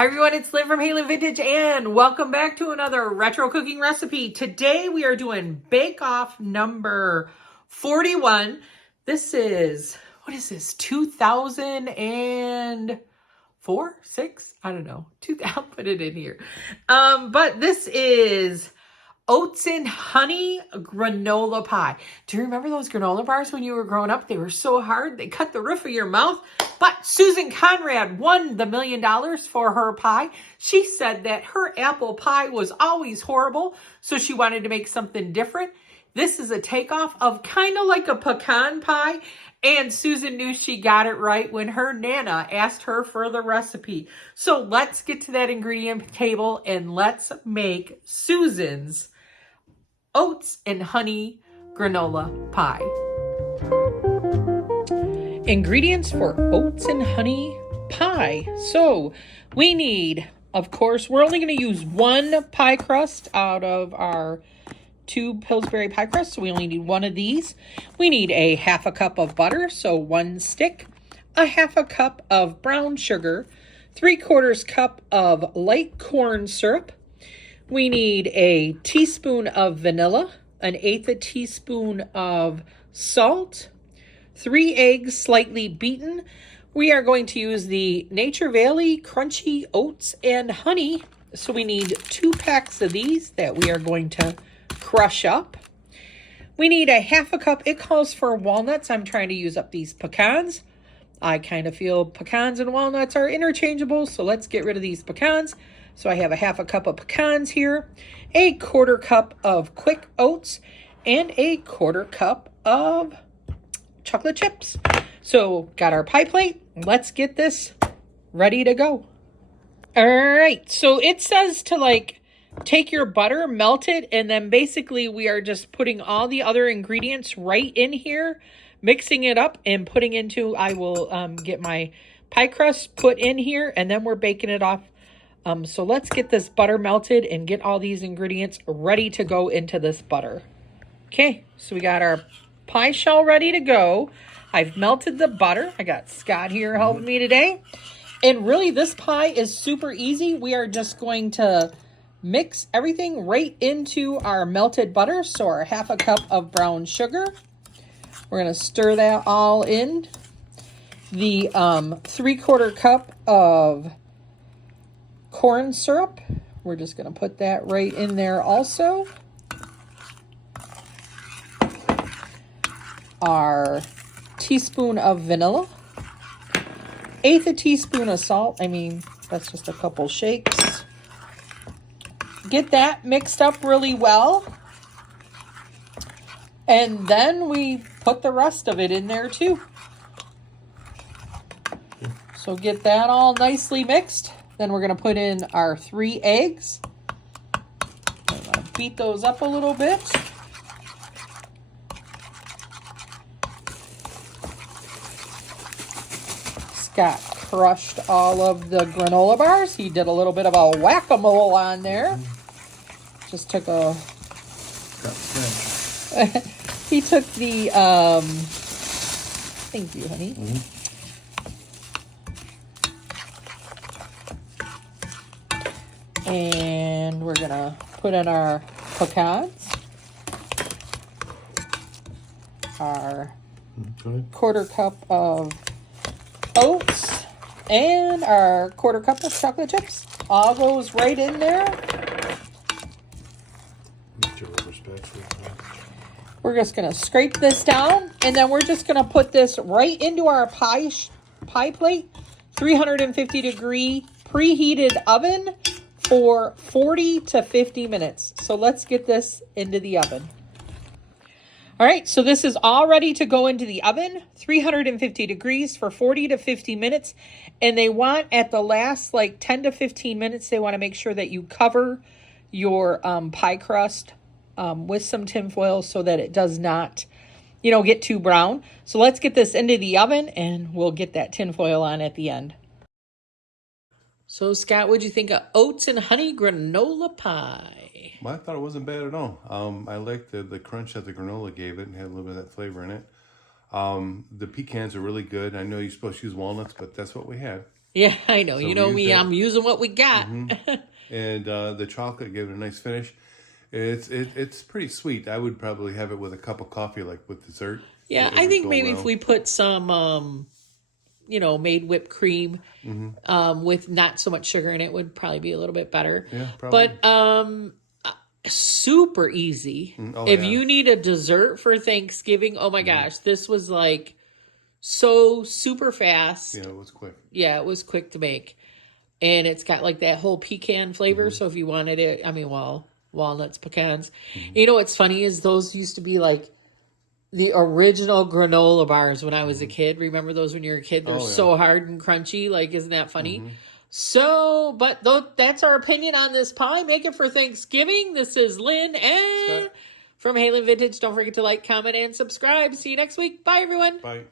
Hi everyone, it's Lynn from Haley Vintage and welcome back to another retro cooking recipe. Today we are doing Bake Off number 41. This is, what is this, 2004, 6? I don't know. I'll put it in here. But this is oats and honey granola pie. Do you remember those granola bars when you were growing up? They were so hard, they cut the roof of your mouth. But Suzanne Conrad won the $1 million for her pie. She said that her apple pie was always horrible, so she wanted to make something different. This is a takeoff of kind of like a pecan pie, and Susan knew she got it right when her Nana asked her for the recipe. So let's get to that ingredient table and let's make Susan's oats and honey granola pie. Ingredients for oats and honey pie. So we need, of course, we're only going to use one pie crust out of our 2 Pillsbury pie crusts. So we only need one of these. We need a half a cup of butter, so 1 stick, a half a cup of brown sugar, 3/4 cup of light corn syrup. We need a teaspoon of vanilla, 1/8 teaspoon of salt, 3 eggs slightly beaten. We are going to use the Nature Valley Crunchy Oats and Honey. So we need 2 packs of these that we are going to crush up. We need a half a cup. It calls for walnuts. I'm trying to use up these pecans. I kind of feel pecans and walnuts are interchangeable, so let's get rid of these pecans. So I have a half a cup of pecans here, a 1/4 cup of quick oats, and a 1/4 cup of chocolate chips. So got our pie plate. Let's get this ready to go. All right, so it says to take your butter, melt it, and then basically we are just putting all the other ingredients right in here, mixing it up and putting into, I will get my pie crust put in here, and then we're baking it off. So let's get this butter melted and get all these ingredients ready to go into this butter. Okay, so we got our pie shell ready to go. I've melted the butter. I got Scott here helping me today. And really, this pie is super easy. We are just going to mix everything right into our melted butter. So our half a cup of brown sugar. We're going to stir that all in. The 3/4 cup of corn syrup. We're just going to put that right in there also. Our teaspoon of vanilla. 1/8 teaspoon of salt. I mean, that's just a couple shakes. Get that mixed up really well. And then we put the rest of it in there too. So get that all nicely mixed. Then we're going to put in our 3 eggs. I'm going to beat those up a little bit. Scott crushed all of the granola bars. He did a little bit of a whack-a-mole on there. Just took a... he took the... Thank you, honey. And we're going to put in our pecans. Our 1/4 cup of oats. And our 1/4 cup of chocolate chips. All goes right in there. We're just going to scrape this down. And then we're just going to put this right into our pie plate. 350 degree preheated oven for 40 to 50 minutes. So let's get this into the oven. All right, so this is all ready to go into the oven, 350 degrees for 40 to 50 minutes. And they want at the last 10 to 15 minutes, they want to make sure that you cover your pie crust with some tin foil so that it does not, get too brown. So let's get this into the oven and we'll get that tin foil on at the end. So, Scott, what'd you think of oats and honey granola pie? Well, I thought it wasn't bad at all. I liked the crunch that the granola gave it and had a little bit of that flavor in it. The pecans are really good. I know you're supposed to use walnuts, but that's what we had. Yeah, I know. So You we know used me, that. I'm using what we got. And the chocolate gave it a nice finish. It's pretty sweet. I would probably have it with a cup of coffee, like with dessert. Yeah, It I would think go maybe if well. we put some, made whipped cream, with not so much sugar in it, would probably be a little bit better. Yeah, probably. But super easy. Oh If yeah, you need a dessert for Thanksgiving, oh my gosh, this was like so super fast. yeah, it was quick. Yeah, it was quick to make. And it's got like that whole pecan flavor. So if you wanted it, walnuts, pecans. You know what's funny is those used to be like the original granola bars when I was a kid. Remember those when you were a kid? They're Oh, yeah. so hard and crunchy. Like, isn't that funny? So, but that's our opinion on this pie. Make it for Thanksgiving. This is Lynn and Scott. from Halen Vintage. Don't forget to like, comment, and subscribe. See you next week. Bye, everyone. Bye.